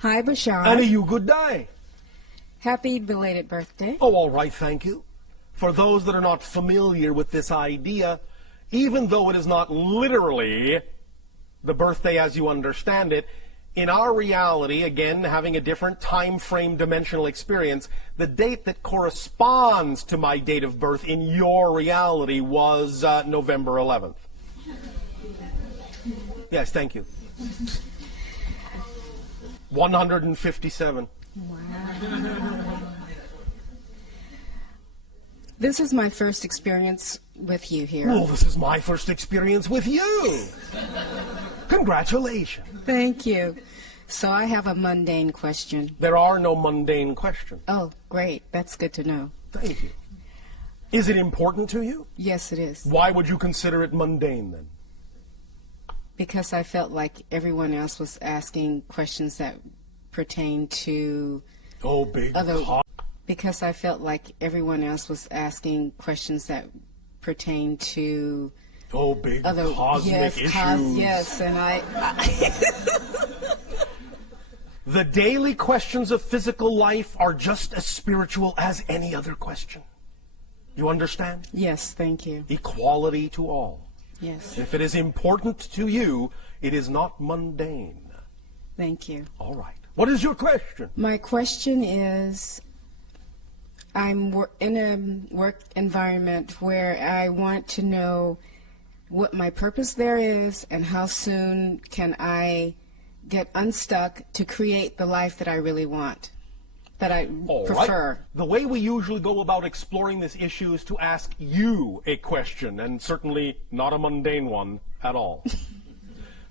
Hi, Bashar. And a you good day. Happy belated birthday. Oh, all right, thank you. For those that are not familiar with this idea, even though it is not literally the birthday as you understand it, in our reality, again, having a different time frame dimensional experience, the date that corresponds to my date of birth in your reality was November 11th. Yes, thank you. 157. Wow. This is my first experience with you here. Well, this is my first experience with you. Congratulations. Thank you. So I have a mundane question. There are no mundane questions. Oh, great. That's good to know. Thank you. Is it important to you? Yes, it is. Why would you consider it mundane then? Because I felt like everyone else was asking questions that pertain to Oh, big because I felt like everyone else was asking questions that pertain to big cosmic issues. Yes, and I The daily questions of physical life are just as spiritual as any other question. You understand? Yes, thank you. Equality to all. Yes. If it is important to you, it is not mundane. Thank you. All right. What is your question? My question is, I'm in a work environment where I want to know what my purpose there is and how soon can I get unstuck to create the life that I really want, that I prefer. Right. The way we usually go about exploring this issue is to ask you a question, and certainly not a mundane one at all.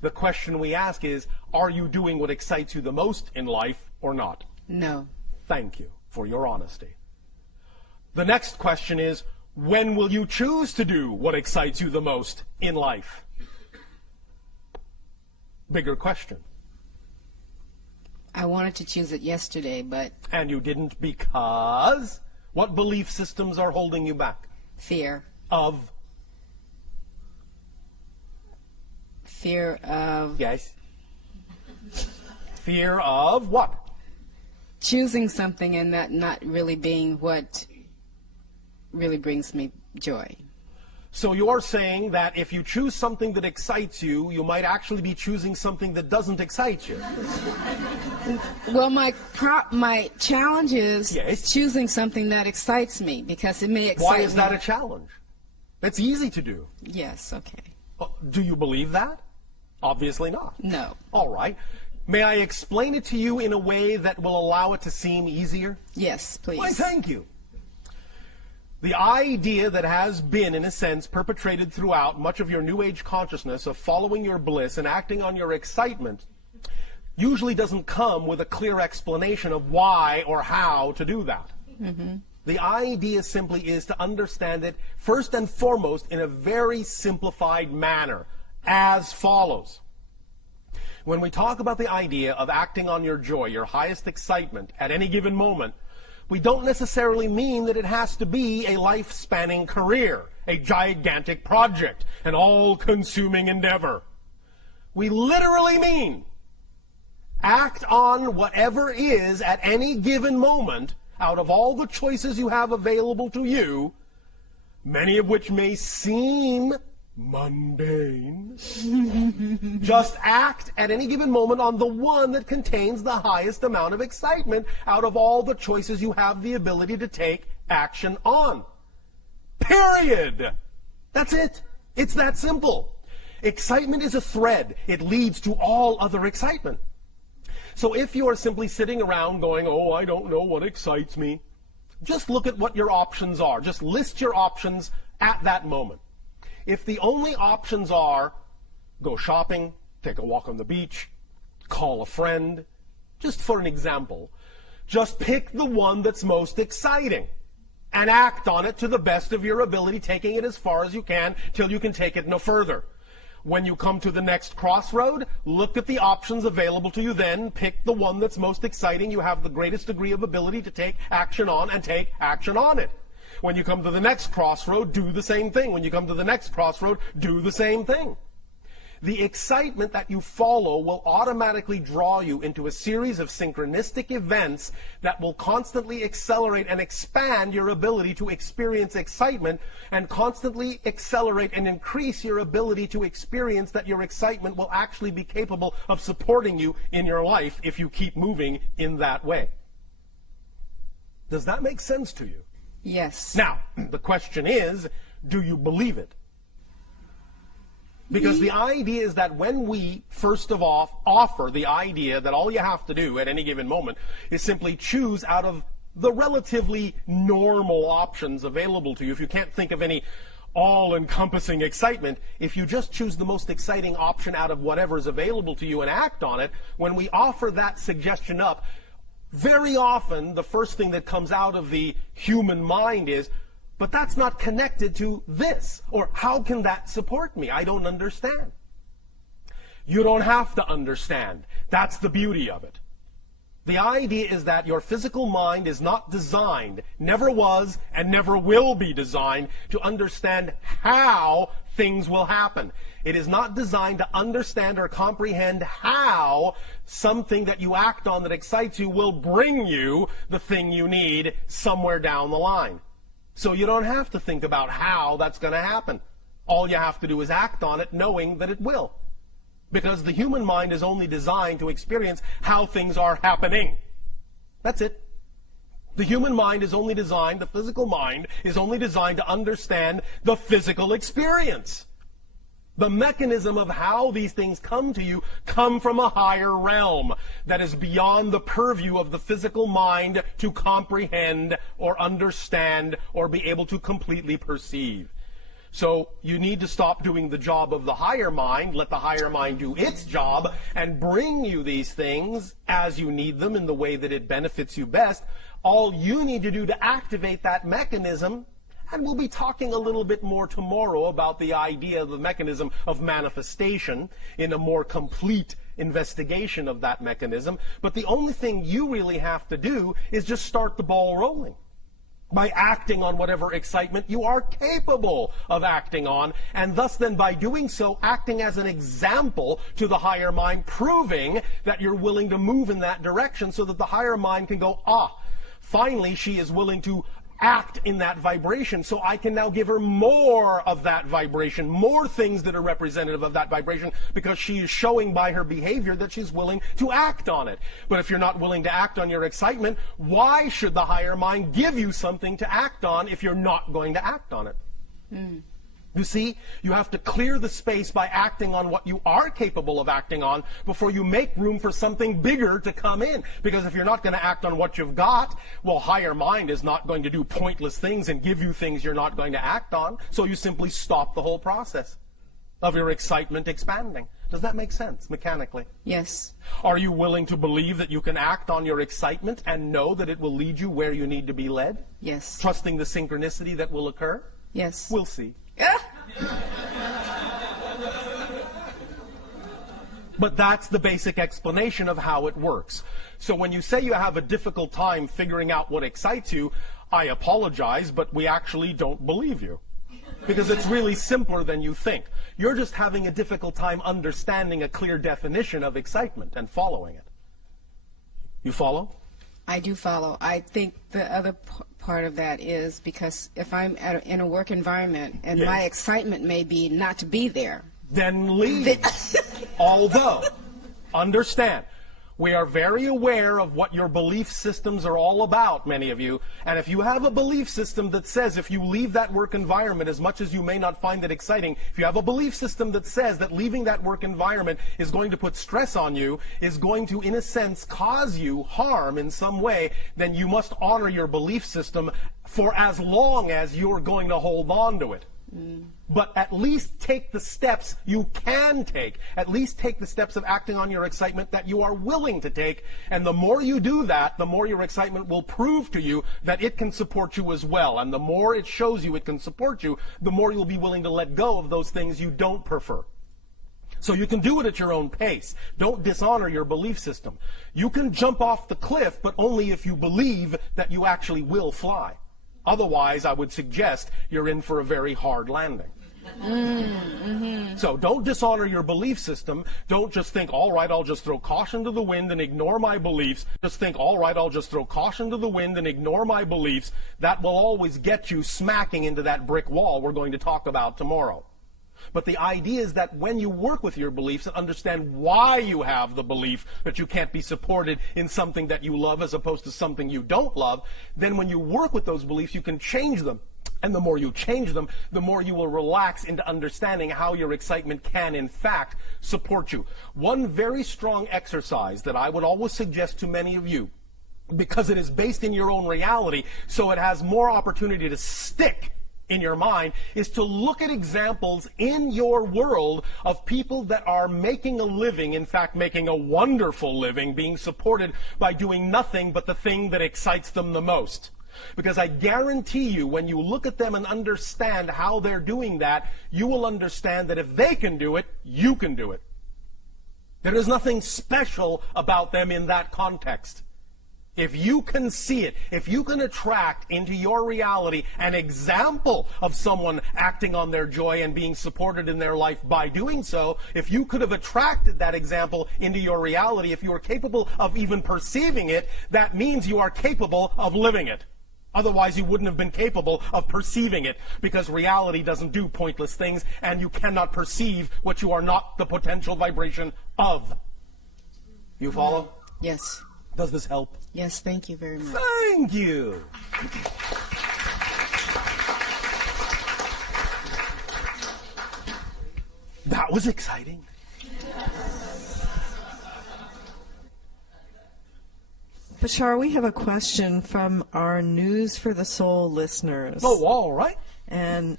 The question we ask is, are you doing what excites you the most in life or not? No. Thank you for your honesty. The next question is, when will you choose to do what excites you the most in life? Bigger question. I wanted to choose it yesterday, but... And you didn't because? What belief systems are holding you back? Fear. Of? Fear of... Yes. Fear of what? Choosing something and that not really being what really brings me joy. So you're saying that if you choose something that excites you, you might actually be choosing something that doesn't excite you. Well, my challenge is Yes. choosing something that excites me, because it may excite Why is me. that a challenge? It's easy to do. Yes, okay. Do you believe that? Obviously not. No. All right. May I explain it to you in a way that will allow it to seem easier? Yes, please. Why, thank you. The idea that has been, in a sense, perpetrated throughout much of your New Age consciousness of following your bliss and acting on your excitement usually doesn't come with a clear explanation of why or how to do that. Mm-hmm. The idea simply is to understand it first and foremost in a very simplified manner, as follows. When we talk about the idea of acting on your joy, your highest excitement at any given moment, we don't necessarily mean that it has to be a life-spanning career, a gigantic project, an all-consuming endeavor. We literally mean act on whatever is at any given moment out of all the choices you have available to you, many of which may seem mundane. Just act at any given moment on the one that contains the highest amount of excitement out of all the choices you have the ability to take action on. Period. That's it. It's that simple. Excitement is a thread. It leads to all other excitement. So if you are simply sitting around going, oh, I don't know what excites me, just look at what your options are. Just list your options at that moment. If the only options are go shopping, take a walk on the beach, call a friend, just for an example, just pick the one that's most exciting and act on it to the best of your ability, taking it as far as you can till you can take it no further. When you come to the next crossroad, look at the options available to you then, pick the one that's most exciting, you have the greatest degree of ability to take action on, and take action on it. When you come to the next crossroad, do the same thing. When you come to the next crossroad, do the same thing. The excitement that you follow will automatically draw you into a series of synchronistic events that will constantly accelerate and expand your ability to experience excitement, and constantly accelerate and increase your ability to experience that your excitement will actually be capable of supporting you in your life if you keep moving in that way. Does that make sense to you? Yes. Now, the question is, do you believe it? Because the idea is that when we, first of all, offer the idea that all you have to do at any given moment is simply choose out of the relatively normal options available to you. If you can't think of any all-encompassing excitement, if you just choose the most exciting option out of whatever is available to you and act on it, when we offer that suggestion up, very often the first thing that comes out of the human mind is, but that's not connected to this. Or how can that support me? I don't understand. You don't have to understand. That's the beauty of it. The idea is that your physical mind is not designed, never was, and never will be designed to understand how things will happen. It is not designed to understand or comprehend how something that you act on that excites you will bring you the thing you need somewhere down the line. So you don't have to think about how that's going to happen. All you have to do is act on it knowing that it will. Because the human mind is only designed to experience how things are happening. That's it. The human mind is only designed, the physical mind is only designed to understand the physical experience. The mechanism of how these things come to you come from a higher realm that is beyond the purview of the physical mind to comprehend or understand or be able to completely perceive. So you need to stop doing the job of the higher mind, let the higher mind do its job, and bring you these things as you need them in the way that it benefits you best. All you need to do to activate that mechanism, and we'll be talking a little bit more tomorrow about the idea of the mechanism of manifestation in a more complete investigation of that mechanism. But the only thing you really have to do is just start the ball rolling by acting on whatever excitement you are capable of acting on, and thus then by doing so, acting as an example to the higher mind, proving that you're willing to move in that direction so that the higher mind can go, finally she is willing to act in that vibration, so I can now give her more of that vibration, more things that are representative of that vibration, because she is showing by her behavior that she's willing to act on it. But if you're not willing to act on your excitement, why should the higher mind give you something to act on if you're not going to act on it? You see, you have to clear the space by acting on what you are capable of acting on before you make room for something bigger to come in. Because if you're not going to act on what you've got, well, higher mind is not going to do pointless things and give you things you're not going to act on. So you simply stop the whole process of your excitement expanding. Does that make sense mechanically? Yes. Are you willing to believe that you can act on your excitement and know that it will lead you where you need to be led? Yes. Trusting the synchronicity that will occur? Yes. We'll see. But that's the basic explanation of how it works. So when you say you have a difficult time figuring out what excites you, I apologize, but we actually don't believe you. Because it's really simpler than you think. You're just having a difficult time understanding a clear definition of excitement and following it. You follow? I do follow. I think the other part of that is because if I'm in a work environment and my excitement may be not to be there, then leave. Although, understand, we are very aware of what your belief systems are all about, many of you. And if you have a belief system that says if you leave that work environment, as much as you may not find it exciting, if you have a belief system that says that leaving that work environment is going to put stress on you, is going to, in a sense, cause you harm in some way, then you must honor your belief system for as long as you're going to hold on to it. But at least take the steps you can take. At least take the steps of acting on your excitement that you are willing to take. And the more you do that, the more your excitement will prove to you that it can support you as well. And the more it shows you it can support you, the more you'll be willing to let go of those things you don't prefer. So you can do it at your own pace. Don't dishonor your belief system. You can jump off the cliff, but only if you believe that you actually will fly. Otherwise, I would suggest you're in for a very hard landing. So don't dishonor your belief system. Don't just think, all right, I'll just throw caution to the wind and ignore my beliefs. Just think, all right, I'll just throw caution to the wind and ignore my beliefs. That will always get you smacking into that brick wall we're going to talk about tomorrow. But the idea is that when you work with your beliefs and understand why you have the belief that you can't be supported in something that you love as opposed to something you don't love, then when you work with those beliefs, you can change them. And the more you change them, the more you will relax into understanding how your excitement can, in fact, support you. One very strong exercise that I would always suggest to many of you, because it is based in your own reality, so it has more opportunity to stick in your mind, is to look at examples in your world of people that are making a living, in fact making a wonderful living, being supported by doing nothing but the thing that excites them the most. Because I guarantee you, when you look at them and understand how they're doing that, you will understand that if they can do it, you can do it. There is nothing special about them in that context. If you can see it, if you can attract into your reality an example of someone acting on their joy and being supported in their life by doing so, if you could have attracted that example into your reality, if you are capable of even perceiving it, that means you are capable of living it. Otherwise, you wouldn't have been capable of perceiving it, because reality doesn't do pointless things, and you cannot perceive what you are not the potential vibration of. You follow? Yes. Does this help? Yes, thank you very much. Thank you. That was exciting. Bashar, we have a question from our News for the Soul listeners. Oh, all right. And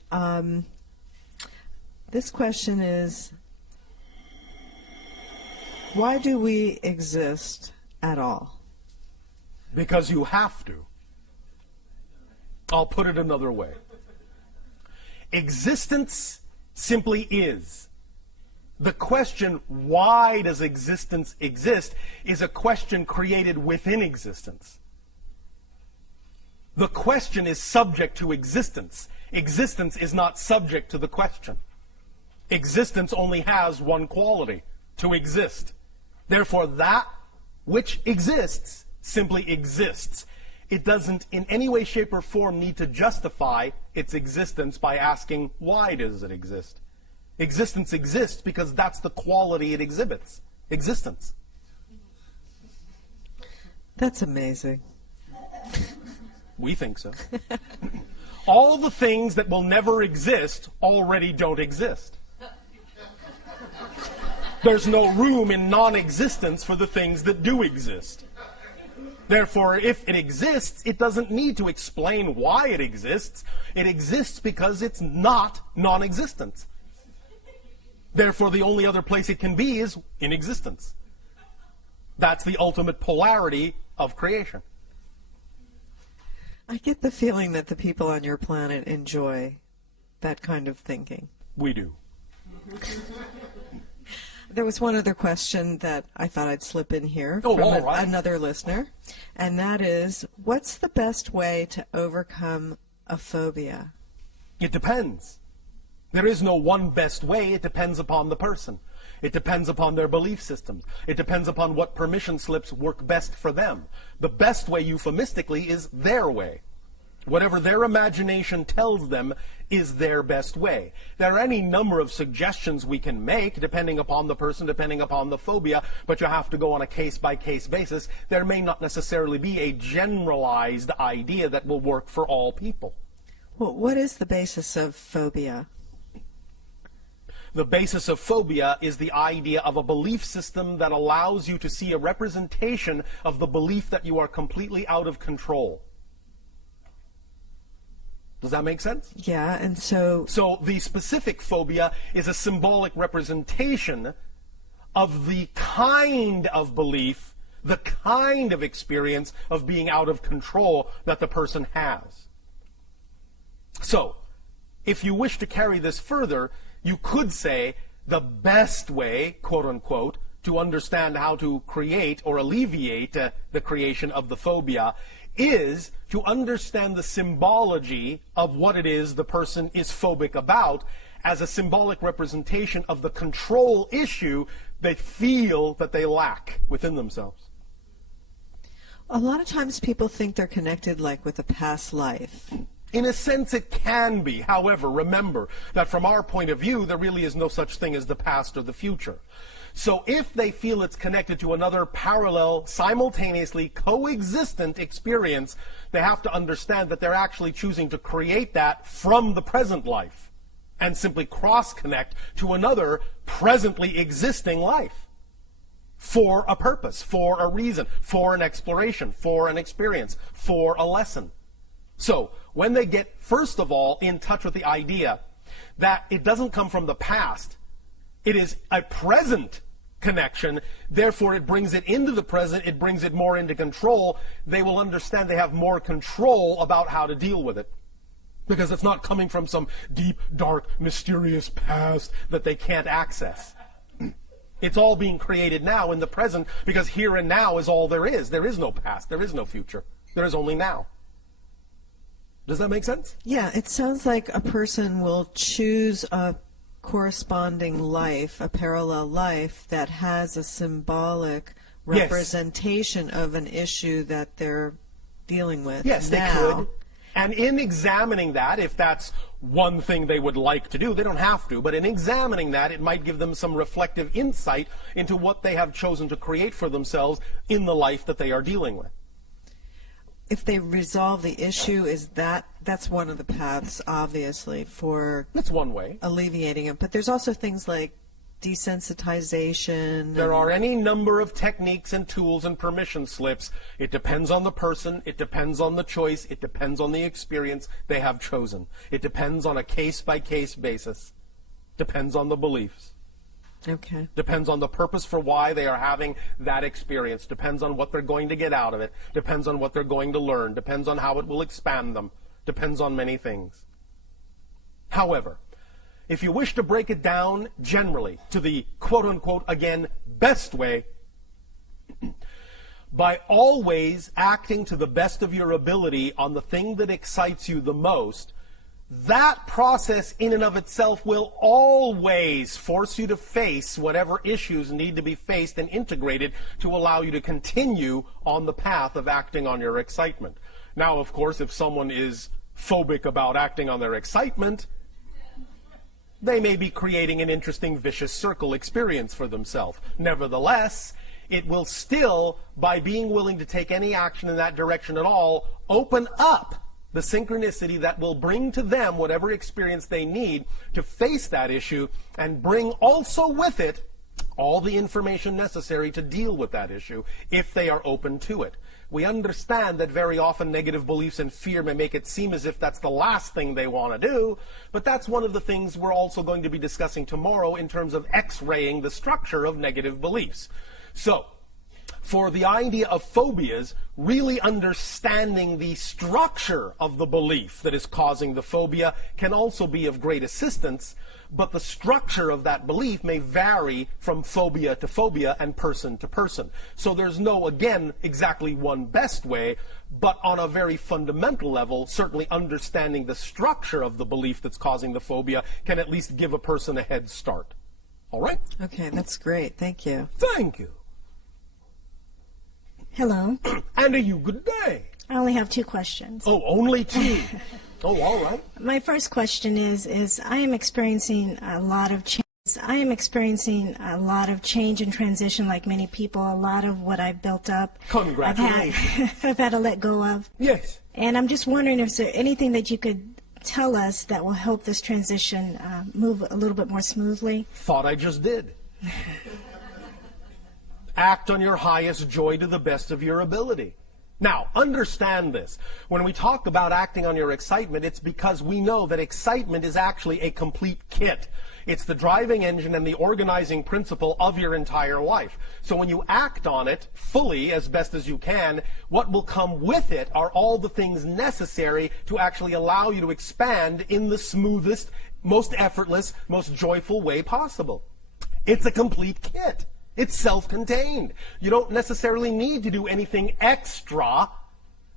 this question is, why do we exist at all? Because you have to. I'll put it another way. Existence simply is. The question, why does existence exist, is a question created within existence. The question is subject to existence. Existence is not subject to the question. Existence only has one quality, to exist. Therefore, that which exists simply exists. It doesn't in any way, shape, or form need to justify its existence by asking, why does it exist? Existence exists because that's the quality it exhibits. Existence. That's amazing. We think so. All the things that will never exist already don't exist. There's no room in non-existence for the things that do exist. Therefore, if it exists, it doesn't need to explain why it exists. It exists because it's not non-existence. Therefore, the only other place it can be is in existence. That's the ultimate polarity of creation. I get the feeling that the people on your planet enjoy that kind of thinking. We do. There was one other question that I thought I'd slip in here Oh, from all right. another listener, and that is, what's the best way to overcome a phobia? It depends. There is no one best way. It depends upon the person. It depends upon their belief systems. It depends upon what permission slips work best for them. The best way, euphemistically, is their way. Whatever their imagination tells them is their best way. There are any number of suggestions we can make, depending upon the person, depending upon the phobia, but you have to go on a case-by-case basis. There may not necessarily be a generalized idea that will work for all people. Well, what is the basis of phobia? The basis of phobia is the idea of a belief system that allows you to see a representation of the belief that you are completely out of control. Does that make sense? Yeah, and so the specific phobia is a symbolic representation of the kind of belief, the kind of experience of being out of control that the person has. So, if you wish to carry this further, you could say the best way, quote unquote, to understand how to create or alleviate the creation of the phobia is to understand the symbology of what it is the person is phobic about, as a symbolic representation of the control issue they feel that they lack within themselves. A lot of times people think they're connected like with a past life. In a sense, it can be. However, remember that from our point of view, there really is no such thing as the past or the future. So if they feel it's connected to another parallel, simultaneously coexistent experience, they have to understand that they're actually choosing to create that from the present life and simply cross-connect to another presently existing life for a purpose, for a reason, for an exploration, for an experience, for a lesson. So when they get, first of all, in touch with the idea that it doesn't come from the past, it is a present connection, therefore it brings it into the present, it brings it more into control, they will understand they have more control about how to deal with it. Because it's not coming from some deep, dark, mysterious past that they can't access. It's all being created now in the present, because here and now is all there is. There is no past, there is no future. There is only now. Does that make sense? Yeah, it sounds like a person will choose a corresponding life, a parallel life that has a symbolic representation of an issue that they're dealing with. Yes, now. they could. And in examining that, if that's one thing they would like to do, they don't have to, but in examining that, it might give them some reflective insight into what they have chosen to create for themselves in the life that they are dealing with. If they resolve the issue, that's one of the paths, obviously, for That's one way. alleviating it. But there's also things like desensitization. There are any number of techniques and tools and permission slips. It depends on the person. It depends on the choice. It depends on the experience they have chosen. It depends on a case-by-case basis. Depends on the beliefs. Okay. Depends on the purpose for why they are having that experience. Depends on what they're going to get out of it. Depends on what they're going to learn. Depends on how it will expand them. Depends on many things. However, if you wish to break it down generally to the quote-unquote, again, best way, by always acting to the best of your ability on the thing that excites you the most, that process in and of itself will always force you to face whatever issues need to be faced and integrated to allow you to continue on the path of acting on your excitement. Now, of course, if someone is phobic about acting on their excitement, they may be creating an interesting vicious circle experience for themselves. Nevertheless, it will still, by being willing to take any action in that direction at all, open up the synchronicity that will bring to them whatever experience they need to face that issue and bring also with it all the information necessary to deal with that issue if they are open to it. We understand that very often negative beliefs and fear may make it seem as if that's the last thing they want to do, but that's one of the things we're also going to be discussing tomorrow in terms of X-raying the structure of negative beliefs. So, for the idea of phobias, really understanding the structure of the belief that is causing the phobia can also be of great assistance, but the structure of that belief may vary from phobia to phobia and person to person. So there's no, again, exactly one best way, but on a very fundamental level, certainly understanding the structure of the belief that's causing the phobia can at least give a person a head start. All right? Okay, that's great. Thank you. Thank you. Hello. And a you good day. I only have 2 questions. Oh, only 2. Oh, all right. My first question is I am experiencing a lot of change. I am experiencing a lot of change and transition like many people. A lot of what I've built up, Congratulations. I've had to let go of. Yes. And I'm just wondering if there anything that you could tell us that will help this transition move a little bit more smoothly. Thought I just did. Act on your highest joy to the best of your ability. Now, understand this. When we talk about acting on your excitement, it's because we know that excitement is actually a complete kit. It's the driving engine and the organizing principle of your entire life. So when you act on it fully, as best as you can, what will come with it are all the things necessary to actually allow you to expand in the smoothest, most effortless, most joyful way possible. It's a complete kit. It's self-contained. You don't necessarily need to do anything extra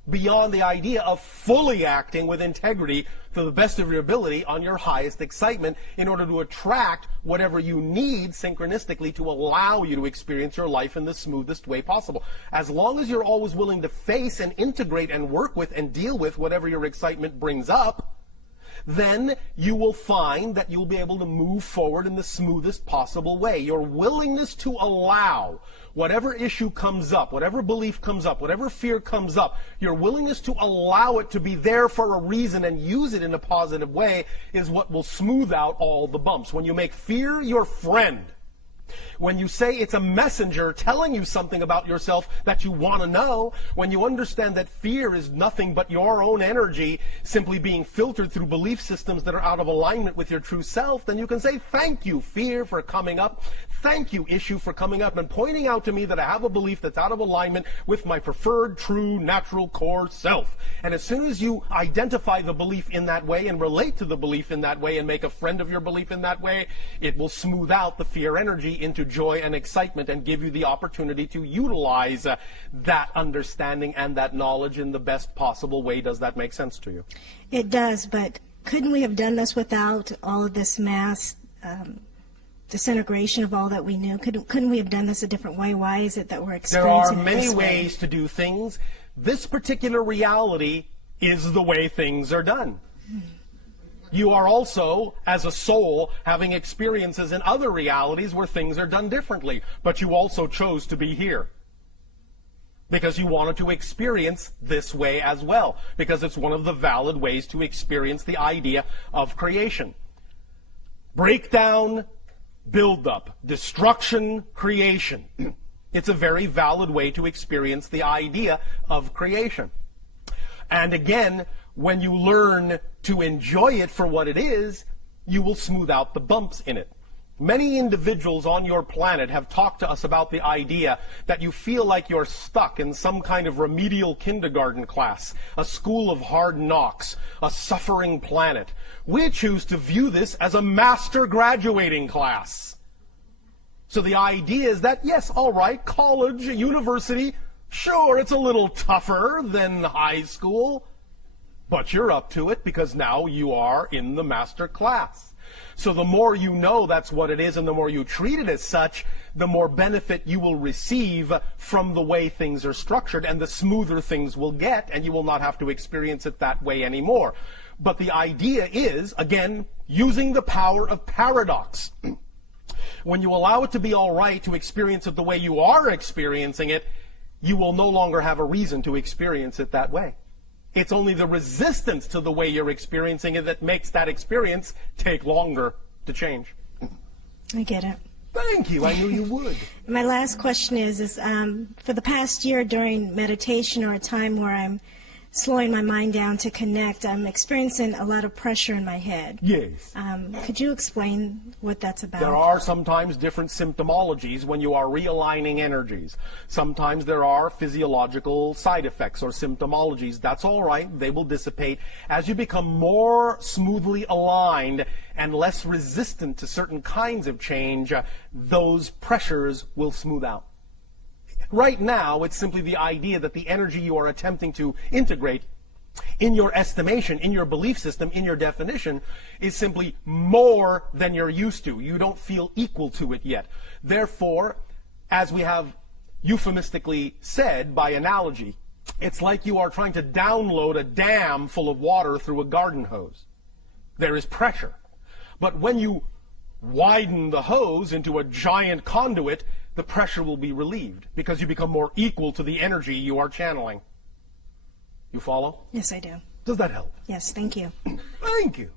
beyond the idea of fully acting with integrity to the best of your ability on your highest excitement in order to attract whatever you need synchronistically to allow you to experience your life in the smoothest way possible. As long as you're always willing to face and integrate and work with and deal with whatever your excitement brings up, then you will find that you'll be able to move forward in the smoothest possible way. Your willingness to allow whatever issue comes up, whatever belief comes up, whatever fear comes up, your willingness to allow it to be there for a reason and use it in a positive way is what will smooth out all the bumps. When you make fear your friend, when you say it's a messenger telling you something about yourself that you want to know, when you understand that fear is nothing but your own energy simply being filtered through belief systems that are out of alignment with your true self, then you can say, thank you, fear, for coming up. Thank you, issue, for coming up and pointing out to me that I have a belief that's out of alignment with my preferred, true, natural core self. And as soon as you identify the belief in that way and relate to the belief in that way and make a friend of your belief in that way, it will smooth out the fear energy into joy and excitement and give you the opportunity to utilize that understanding and that knowledge in the best possible way. Does that make sense to you? It does, but couldn't we have done this without all of this mass disintegration of all that we knew? Couldn't we have done this a different way? Why is it that we're experiencing it this way? There are many ways to do things. This particular reality is the way things are done. You are also, as a soul, having experiences in other realities where things are done differently. But you also chose to be here because you wanted to experience this way as well, because it's one of the valid ways to experience the idea of creation. Breakdown, build-up, destruction, creation. It's a very valid way to experience the idea of creation. And again, when you learn to enjoy it for what it is, you will smooth out the bumps in it. Many individuals on your planet have talked to us about the idea that you feel like you're stuck in some kind of remedial kindergarten class, a school of hard knocks, a suffering planet. We choose to view this as a master graduating class. So the idea is that, yes, all right, college, university, sure, it's a little tougher than high school, but you're up to it because now you are in the master class. So the more you know that's what it is and the more you treat it as such, the more benefit you will receive from the way things are structured and the smoother things will get, and you will not have to experience it that way anymore. But the idea is, again, using the power of paradox. When you allow it to be all right to experience it the way you are experiencing it, you will no longer have a reason to experience it that way. It's only the resistance to the way you're experiencing it that makes that experience take longer to change. I get it. Thank you. I knew you would. My last question is for the past year during meditation or a time where I'm slowing my mind down to connect, I'm experiencing a lot of pressure in my head. Yes. Could you explain what that's about? There are sometimes different symptomologies when you are realigning energies. Sometimes there are physiological side effects or symptomologies. That's all right. They will dissipate. As you become more smoothly aligned and less resistant to certain kinds of change, those pressures will smooth out. Right now, it's simply the idea that the energy you are attempting to integrate in your estimation, in your belief system, in your definition, is simply more than you're used to. You don't feel equal to it yet. Therefore, as we have euphemistically said by analogy, it's like you are trying to download a dam full of water through a garden hose. There is pressure. But when you widen the hose into a giant conduit, the pressure will be relieved because you become more equal to the energy you are channeling. You follow? Yes, I do. Does that help? Yes, thank you. Thank you.